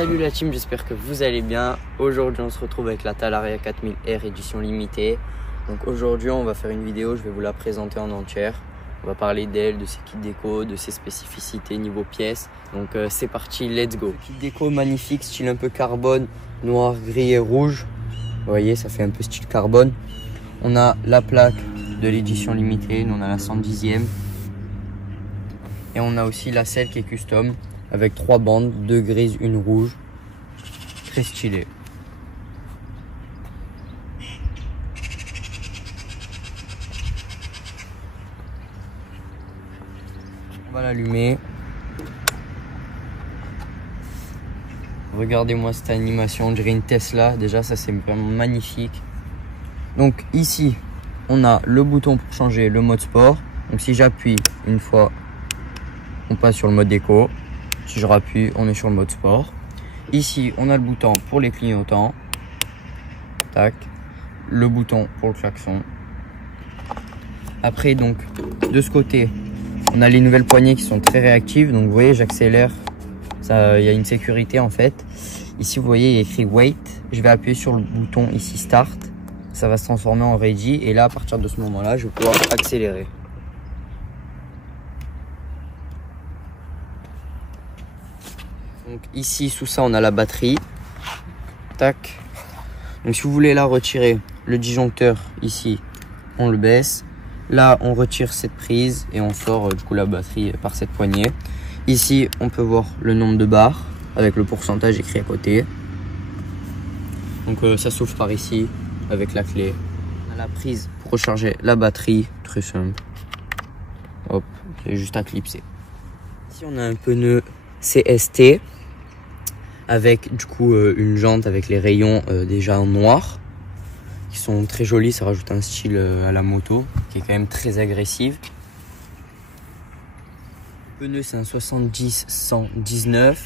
Salut la team, j'espère que vous allez bien. Aujourd'hui on se retrouve avec la Talaria 4000R édition limitée. Donc aujourd'hui on va faire une vidéo, je vais vous la présenter en entière. On va parler d'elle, de ses kits déco, de ses spécificités niveau pièces. Donc c'est parti, let's go. Kit déco magnifique, style un peu carbone, noir, gris et rouge. Vous voyez, ça fait un peu style carbone. On a la plaque de l'édition limitée, nous on a la 110e. Et on a aussi la selle qui est custom avec 3 bandes, 2 grises, 1 rouge. Très stylé. On va l'allumer. Regardez-moi cette animation, on dirait une Tesla. Déjà ça c'est vraiment magnifique. Donc ici on a le bouton pour changer le mode sport. Donc si j'appuie une fois, on passe sur le mode déco. Si je rappuie, on est sur le mode sport. Ici, on a le bouton pour les clignotants. Tac. Le bouton pour le klaxon. Après, donc, de ce côté, on a les nouvelles poignées qui sont très réactives. Donc, vous voyez, j'accélère. Ça, il y a une sécurité en fait. Ici, vous voyez, il y a écrit wait. Je vais appuyer sur le bouton ici start. Ça va se transformer en ready. Et là, à partir de ce moment-là, je vais pouvoir accélérer. Donc ici sous ça on a la batterie. Tac. Donc si vous voulez la retirer, le disjoncteur ici on le baisse. Là on retire cette prise et on sort du coup la batterie par cette poignée. Ici on peut voir le nombre de barres avec le pourcentage écrit à côté. Donc ça s'ouvre par ici avec la clé. On a la prise pour recharger la batterie, très simple. Hop, c'est juste à clipser. Ici on a un pneu CST avec du coup une jante avec les rayons déjà en noir qui sont très jolis, ça rajoute un style à la moto qui est quand même très agressive. Le pneu c'est un 70-119.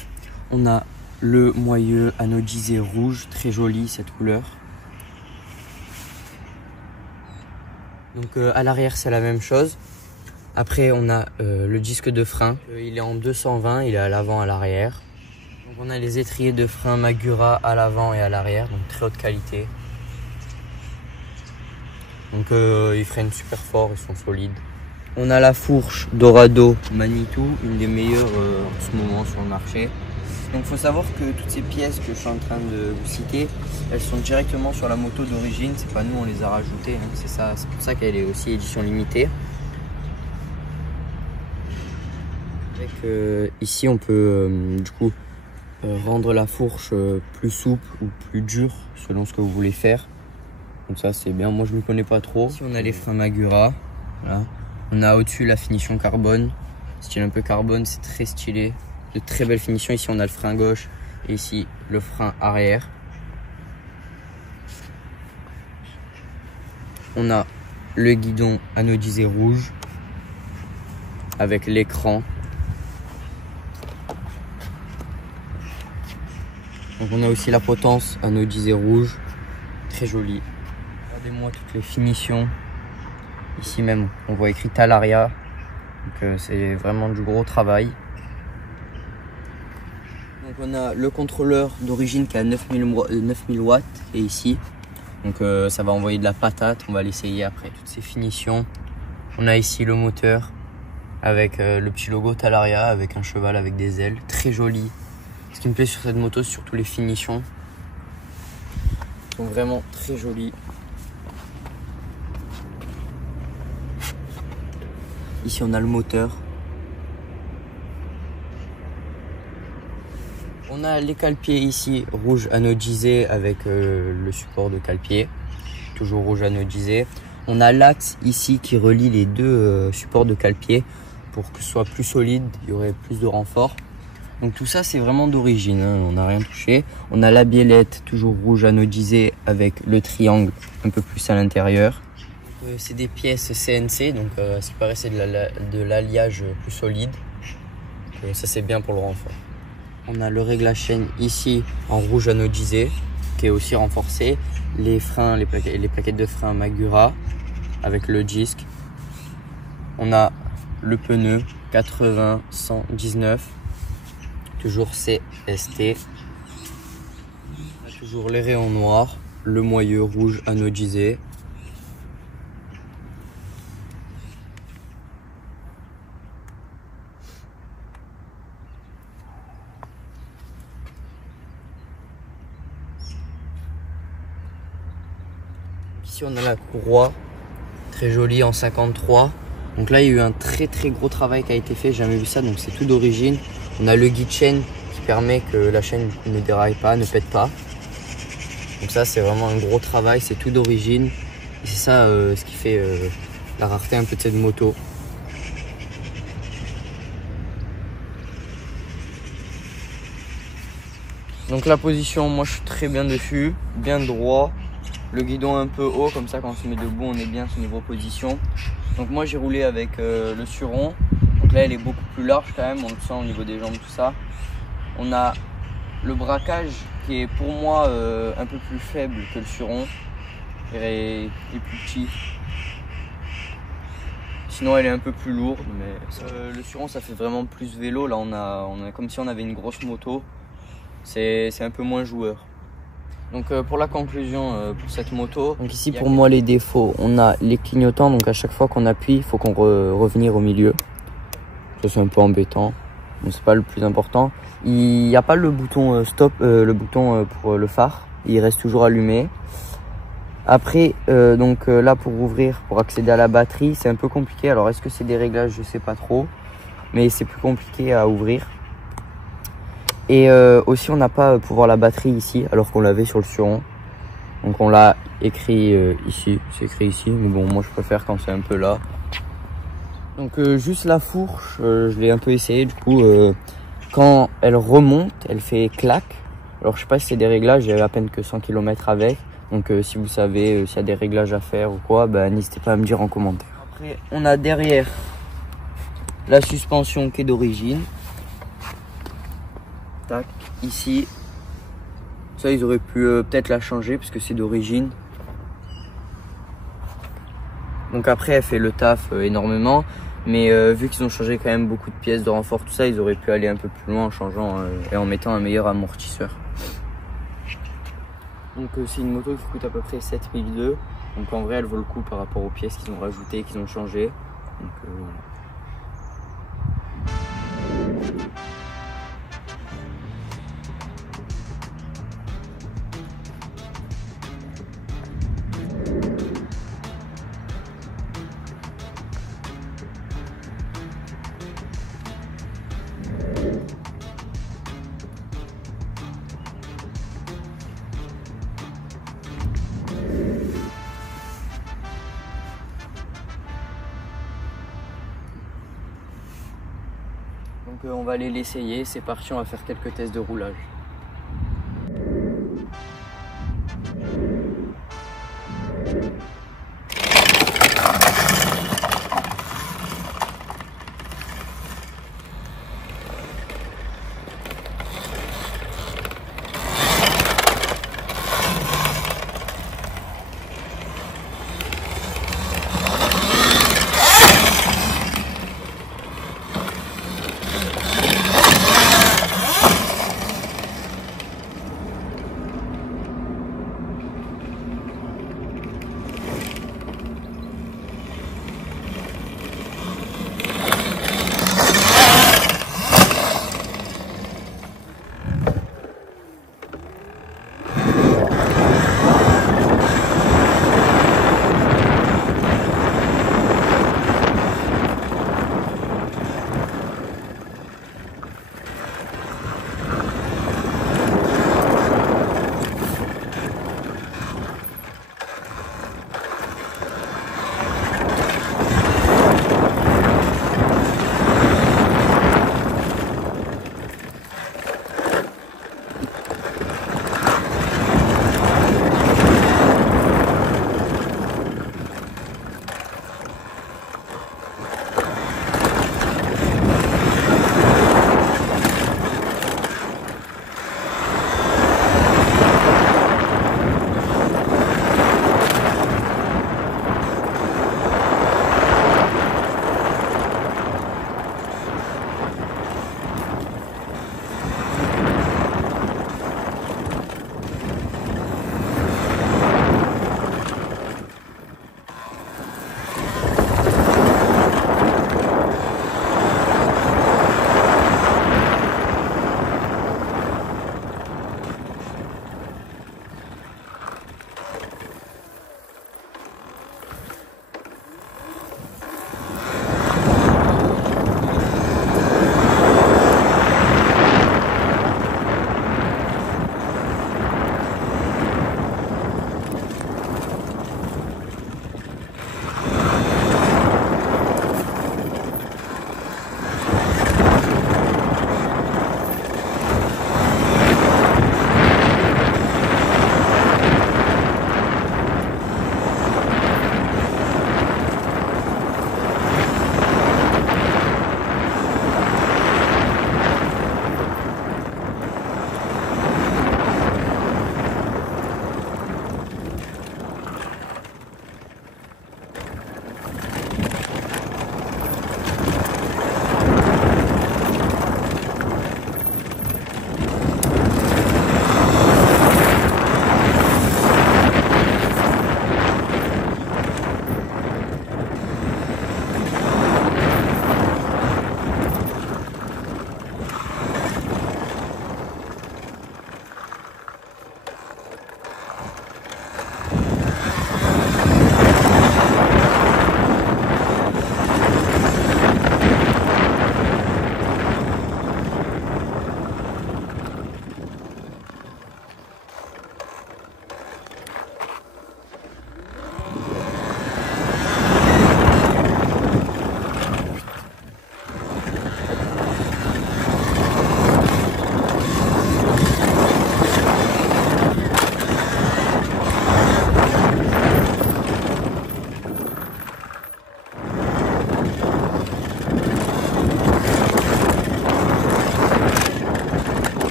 On a le moyeu anodisé rouge, très joli cette couleur. Donc à l'arrière c'est la même chose. Après on a le disque de frein, il est en 220, il est à l'avant à l'arrière. Donc on a les étriers de frein Magura à l'avant et à l'arrière, donc très haute qualité. Donc ils freinent super fort, ils sont solides. On a la fourche Dorado Manitou, une des meilleures en ce moment sur le marché. Donc il faut savoir que toutes ces pièces que je suis en train de vous citer, elles sont directement sur la moto d'origine, c'est pas nous on les a rajoutées, hein. C'est pour ça qu'elle est aussi édition limitée. Avec, ici on peut du coup rendre la fourche plus souple ou plus dure selon ce que vous voulez faire. Donc ça c'est bien, moi je ne connais pas trop. Ici on a les freins Magura, voilà. On a au-dessus la finition carbone, style un peu carbone, c'est très stylé, de très belles finitions. Ici on a le frein gauche et ici le frein arrière. On a le guidon anodisé rouge avec l'écran. Donc on a aussi la potence anodisée rouge, très jolie. Regardez-moi toutes les finitions. Ici même on voit écrit Talaria, donc c'est vraiment du gros travail. Donc on a le contrôleur d'origine qui a 9000 watts et ici. Donc ça va envoyer de la patate, on va l'essayer après. Toutes ces finitions. On a ici le moteur avec le petit logo Talaria avec un cheval avec des ailes, très joli. Ce qui me plaît sur cette moto, c'est surtout les finitions. Elles sont vraiment très jolies. Ici on a le moteur. On a les cale-pieds ici, rouge anodisé avec le support de cale-pied. Toujours rouge anodisé. On a l'axe ici qui relie les deux supports de cale-pied pour que ce soit plus solide, il y aurait plus de renfort. Donc tout ça c'est vraiment d'origine, hein, on n'a rien touché. On a la biellette toujours rouge anodisée avec le triangle un peu plus à l'intérieur. C'est des pièces CNC, donc ce qui paraît c'est de l'alliage plus solide. Ça c'est bien pour le renfort. On a le réglage chaîne ici en rouge anodisé qui est aussi renforcé. Les freins, les plaquettes de frein Magura avec le disque. On a le pneu 80-119. Toujours CST. Toujours les rayons noirs, le moyeu rouge anodisé. Ici on a la courroie, très jolie en 53. Donc là il y a eu un très gros travail qui a été fait, j'ai jamais vu ça, donc c'est tout d'origine. On a le guide chaîne qui permet que la chaîne ne déraille pas, ne pète pas. Donc ça c'est vraiment un gros travail, c'est tout d'origine. Et c'est ça ce qui fait la rareté un peu de cette moto. Donc la position, moi je suis très bien dessus, bien droit. Le guidon un peu haut, comme ça quand on se met debout on est bien sur niveau position. Donc moi j'ai roulé avec le Suron. Donc là elle est beaucoup plus large quand même, on le sent au niveau des jambes, tout ça. On a le braquage qui est pour moi un peu plus faible que le Suron. Il est plus petit. Sinon elle est un peu plus lourde, mais le Suron ça fait vraiment plus vélo. Là on a comme si on avait une grosse moto. C'est un peu moins joueur. Donc pour la conclusion pour cette moto, donc ici pour moi les défauts, on a les clignotants, donc à chaque fois qu'on appuie, il faut qu'on revenir au milieu. Ça c'est un peu embêtant, mais c'est pas le plus important. Il n'y a pas le bouton stop, le bouton pour le phare, il reste toujours allumé. Après là pour ouvrir, pour accéder à la batterie, c'est un peu compliqué. Alors est-ce que c'est des réglages, je sais pas trop, mais c'est plus compliqué à ouvrir. Et aussi on n'a pas pour voir la batterie ici alors qu'on l'avait sur le Suron. Donc on l'a écrit ici, c'est écrit ici, mais bon moi je préfère quand c'est un peu là. Donc juste la fourche, je l'ai un peu essayé, du coup quand elle remonte, elle fait clac. Alors je sais pas si c'est des réglages, j'avais à peine que 100 km avec. Donc si vous savez s'il y a des réglages à faire ou quoi, bah, n'hésitez pas à me dire en commentaire. Après on a derrière la suspension qui est d'origine. Tac, ici, ça ils auraient pu peut-être la changer parce que c'est d'origine. Donc après elle fait le taf énormément, mais vu qu'ils ont changé quand même beaucoup de pièces de renfort, tout ça, ils auraient pu aller un peu plus loin en changeant et en mettant un meilleur amortisseur. Donc c'est une moto qui coûte à peu près 7002, donc en vrai elle vaut le coup par rapport aux pièces qu'ils ont rajoutées, qu'ils ont changées. Donc, on va aller l'essayer, c'est parti, on va faire quelques tests de roulage.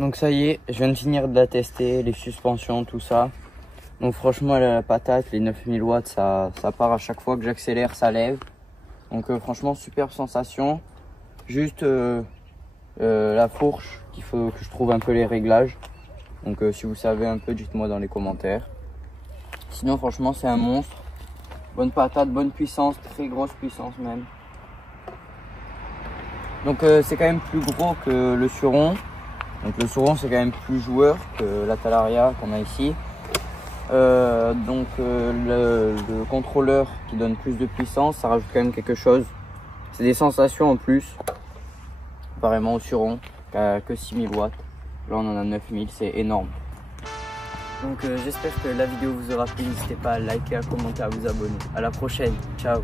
Donc ça y est, je viens de finir de la tester, les suspensions, tout ça. Donc franchement, la patate, les 9000 watts, ça part à chaque fois que j'accélère, ça lève. Donc franchement, super sensation. Juste la fourche, qu'il faut que je trouve un peu les réglages. Donc si vous savez un peu, dites-moi dans les commentaires. Sinon franchement, c'est un monstre. Bonne patate, bonne puissance, très grosse puissance même. Donc c'est quand même plus gros que le Suron. Donc le Suron c'est quand même plus joueur que la Talaria qu'on a ici. Le contrôleur qui donne plus de puissance, ça rajoute quand même quelque chose. C'est des sensations en plus. Apparemment au Suron, qui a que 6000 watts. Là on en a 9000, c'est énorme. Donc j'espère que la vidéo vous aura plu. N'hésitez pas à liker, à commenter, à vous abonner. À la prochaine, ciao.